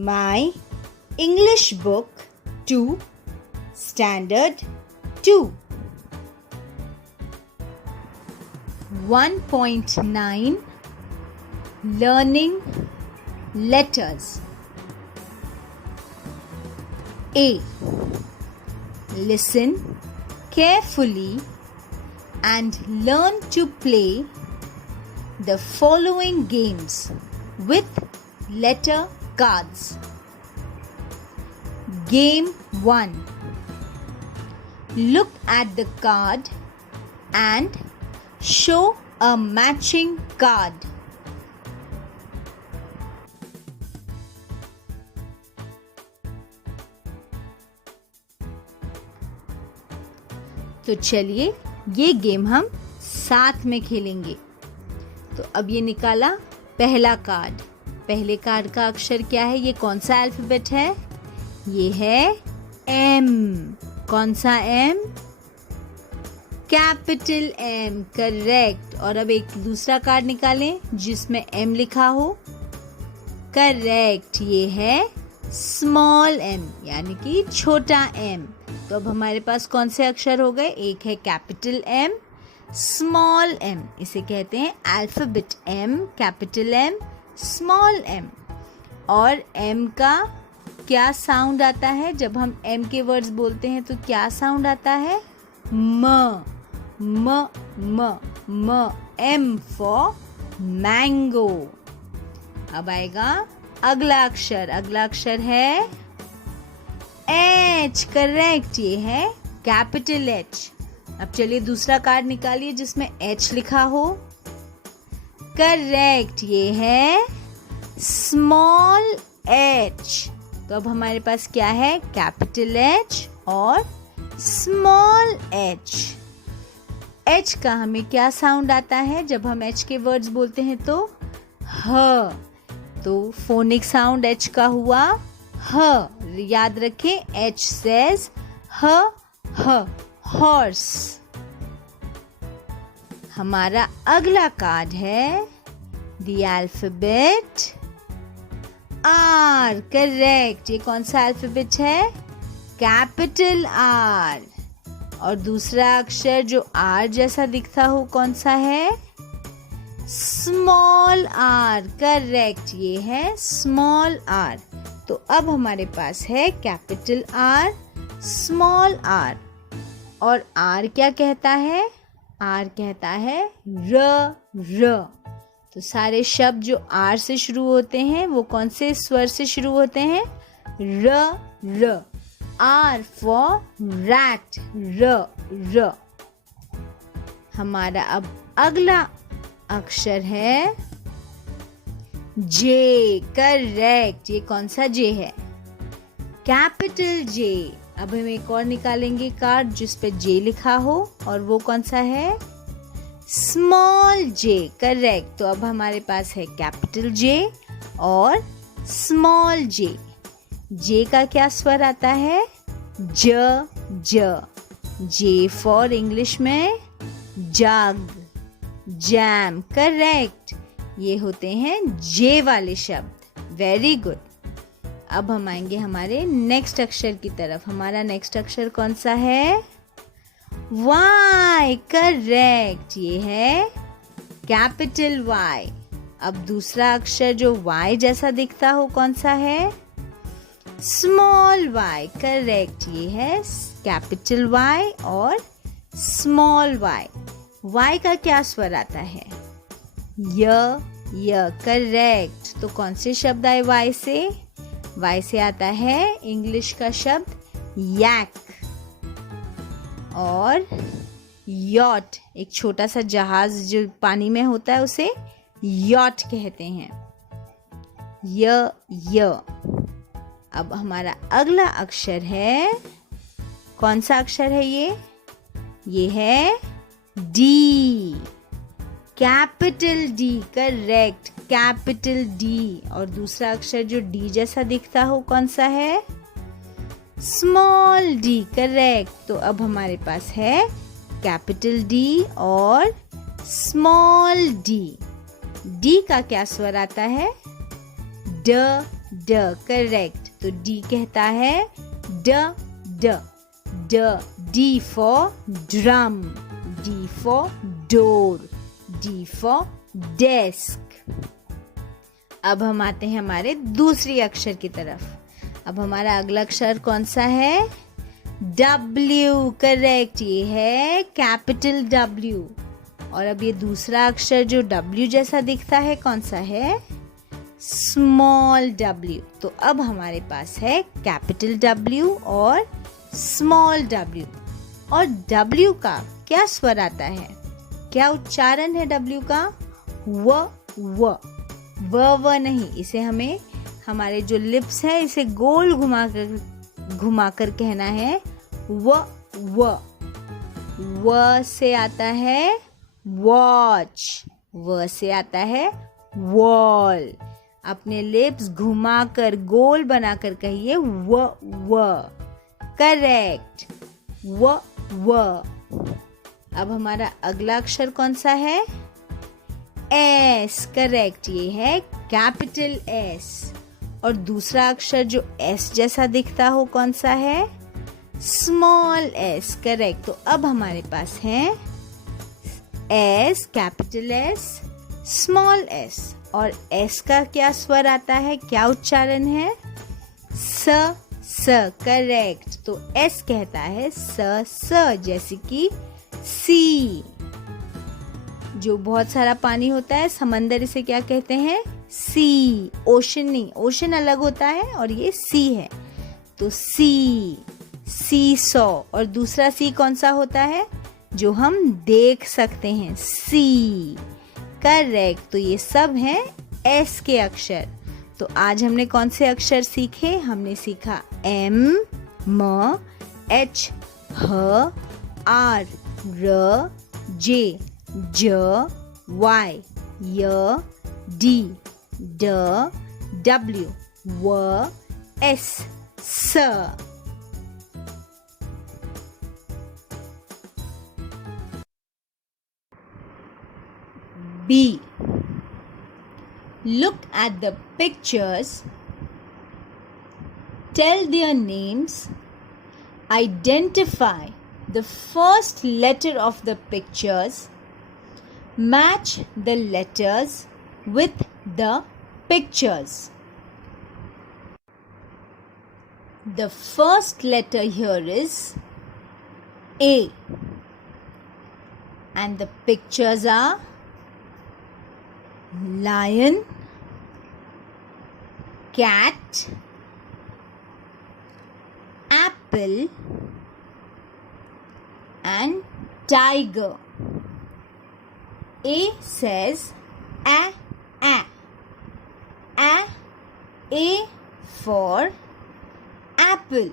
My English Book 2, Standard 2. 1.9 Learning Letters. A. Listen carefully and learn to play the following games with letter cards. Game 1. Look at the card and show a matching card. तो चलिए ये game हम साथ में खेलेंगे। तो अब ये निकाला पहला कार्ड। पहले कार्ड का अक्षर क्या है? ये कौन सा अल्फाबेट है? ये है एम। कौन सा एम? Capital M, correct. और अब एक दूसरा कार्ड निकालें जिसमें एम लिखा हो। करेक्ट, ये है स्मॉल एम यानी कि छोटा एम। तो अब हमारे पास कौन से अक्षर हो गए? एक है कैपिटल एम, स्मॉल एम। इसे कहते हैं alphabet m, capital m, small m. और एम का क्या साउंड आता है? जब हम एम के वर्ड्स बोलते हैं तो क्या साउंड आता है? म म म म। M for mango. अब आएगा अगला अक्षर। अगला अक्षर है एच, करेक्ट। ये है कैपिटल एच। अब चलिए दूसरा कार्ड निकालिए जिसमें एच लिखा हो। करेक्ट, ये है स्मॉल एच। तो अब हमारे पास क्या है? कैपिटल एच और स्मॉल एच। एच का हमें क्या साउंड आता है जब हम एच के वर्ड्स बोलते हैं? तो ह। तो फोनिक साउंड एच का हुआ ह। याद रखें, एच सेज ह ह, हॉर्स। हमारा अगला कार्ड है द अल्फाबेट आर, करेक्ट। ये कौन सा अल्फाबेट है? Capital are. और दूसरा अक्षर जो आर जैसा दिखता हो कौन सा है? Small r, correct. ये है स्मॉल आर। तो अब हमारे पास है कैपिटल आर, स्मॉल आर। और आर क्या कहता है? आर कहता है र र। तो सारे शब्द जो आर से शुरू होते हैं वो कौन से स्वर से शुरू होते हैं? र र। आर फॉर रैट, र र। हमारा अब अगला अक्षर है जे, करेक्ट। ये कौन सा जे है? Capital J. अब हम एक और निकालेंगे कार्ड जिस पे जे लिखा हो, और वो कौन सा है? स्मॉल जे, करेक्ट। तो अब हमारे पास है कैपिटल जे और स्मॉल जे। जे का क्या स्वर आता है? ज ज। जे फॉर इंग्लिश में जग, जैम, करेक्ट। ये होते हैं जे वाले शब्द। Very good. अब हम आएंगे हमारे नेक्स्ट अक्षर की तरफ। हमारा नेक्स्ट अक्षर कौन सा है? Y, correct. ये है कैपिटल वाई। अब दूसरा अक्षर जो वाई जैसा दिखता हो कौन सा है? Small y, correct. ये है कैपिटल वाई और स्मॉल वाई। वाई का क्या स्वर आता है? य, करेक्ट। तो कौन से शब्द आए वाई से? वाई से आता है इंग्लिश का शब्द यैक और यॉट। एक छोटा सा जहाज जो पानी में होता है उसे यॉट कहते हैं। य। अब हमारा अगला अक्षर है, कौन सा अक्षर है ये? ये है D, capital D, correct. Capital D. और दूसरा अक्षर जो डी जैसा दिखता हो कौन सा है? Small D, correct. तो अब हमारे पास है कैपिटल डी और स्मॉल डी। डी का क्या स्वर आता है? ड करेक्ट। तो डी कहता है ड ड ड, D for drum, D for door, D for desk. अब हम आते हैं हमारे दूसरी अक्षर की तरफ। अब हमारा अगला अक्षर कौन सा है? W, correct. ये है कैपिटल W। और अब ये दूसरा अक्षर जो W जैसा दिखता है कौन सा है? Small W। तो अब हमारे पास है कैपिटल W और स्मॉल W। और W का क्या स्वर आता है? क्या उच्चारण है W का? व नहीं। इसे हमें हमारे जो लिप्स है इसे गोल घुमाकर कहना है व से आता है वॉच, व से आता है वॉल। अपने लिप्स घुमाकर गोल बनाकर कहिए व, करेक्ट, व। अब हमारा अगला अक्षर कौन सा है? S, correct. ये है कैपिटल एस। और दूसरा अक्षर जो एस जैसा दिखता हो कौन सा है? Small S, correct. तो अब हमारे पास है S, capital S, small S. और एस का क्या स्वर आता है? क्या उच्चारण है? स, करेक्ट। तो एस कहता है स, जैसे कि सी। जो बहुत सारा पानी होता है समंदर, इसे क्या कहते हैं? सी। ओशन नहीं, ओशन अलग होता है और ये सी है। तो सी सॉ। और दूसरा सी कौन सा होता है? जो हम देख सकते हैं, सी, करेक्ट। तो ये सब हैं एस के अक्षर। तो आज हमने कौन से अक्षर सीखे? हमने सीखा एम, म, एच, ह, आर, र, जे, ज, वाई, य, डी, ड, डब्ल्यू, व, एस, स। B. Look at the pictures. Tell their names. Identify the first letter of the pictures. Match the letters with the pictures. The first letter here is A. And the pictures are lion, cat, apple and tiger. A says a, A for apple,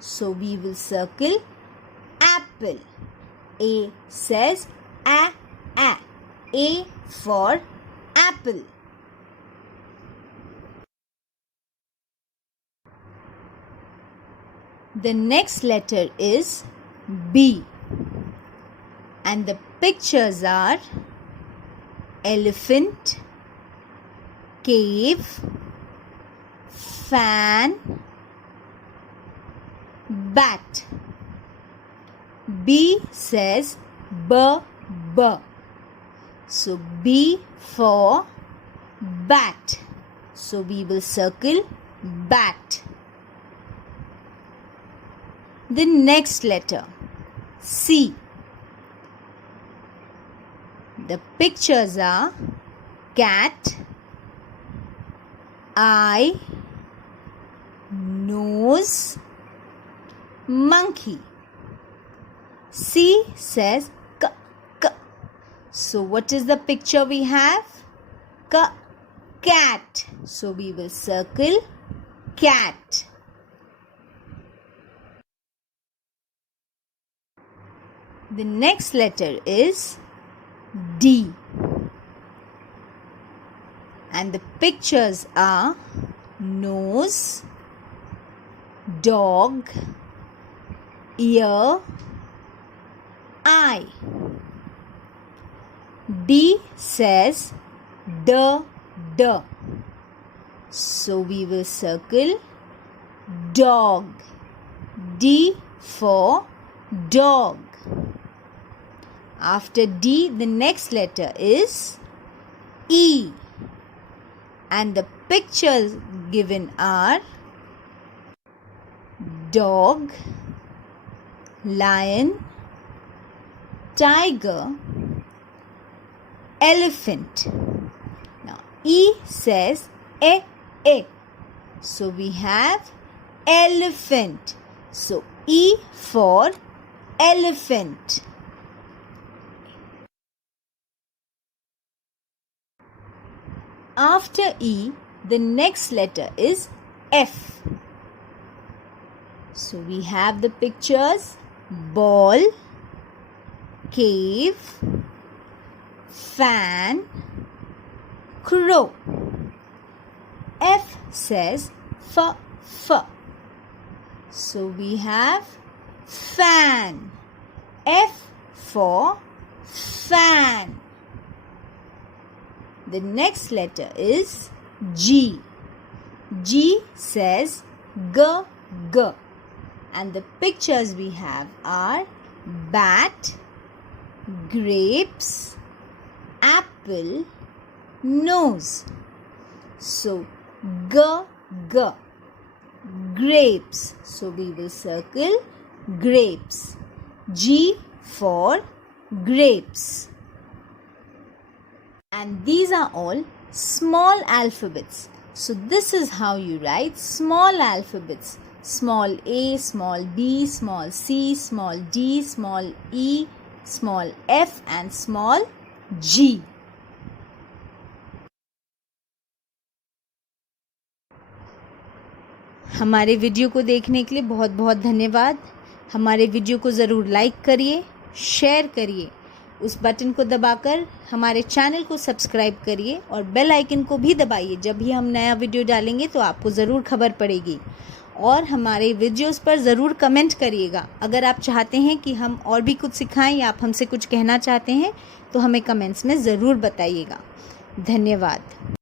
so we will circle apple. A says a for apple. The next letter is B, and the pictures are elephant, cave, fan, bat. B says b. So B for bat. So we will circle bat. The next letter C. The pictures are cat, eye, nose, monkey. C says k. So what is the picture we have? Cat. So we will circle cat. The next letter is D. And the pictures are nose, dog, ear, eye. D says d. So we will circle dog. D for dog. After D, the next letter is E. And the pictures given are dog, lion, tiger, elephant. Now E says e. So we have elephant. So E for elephant. After E, the next letter is F. So we have the pictures ball, cave, fan, crow. F says f. So we have fan. F for fan. The next letter is G. G says g. And the pictures we have are bat, grapes, apple, nose. So g. Grapes. So we will circle grapes. G for grapes. And these are all small alphabets. So this is how you write small alphabets. Small a, small b, small c, small d, small e, small f and small g. हमारे video को देखने के लिए बहुत बहुत धन्यवाद। हमारे video को ज़रूर लाइक करिए, शेयर करिए, उस बटन को दबाकर हमारे चैनल को सब्सक्राइब करिए और बेल आइकन को भी दबाइए। जब भी हम नया वीडियो डालेंगे तो आपको ज़रूर खबर पड़ेगी। और हमारे वीडियोस पर ज़रूर कमेंट करिएगा। अगर आप चाहते हैं कि हम और भी कुछ सिखाएं या आप हमसे कुछ कहना चाहते हैं तो हमें कमेंट्स में ज़रूर बताइएगा। धन्यवाद।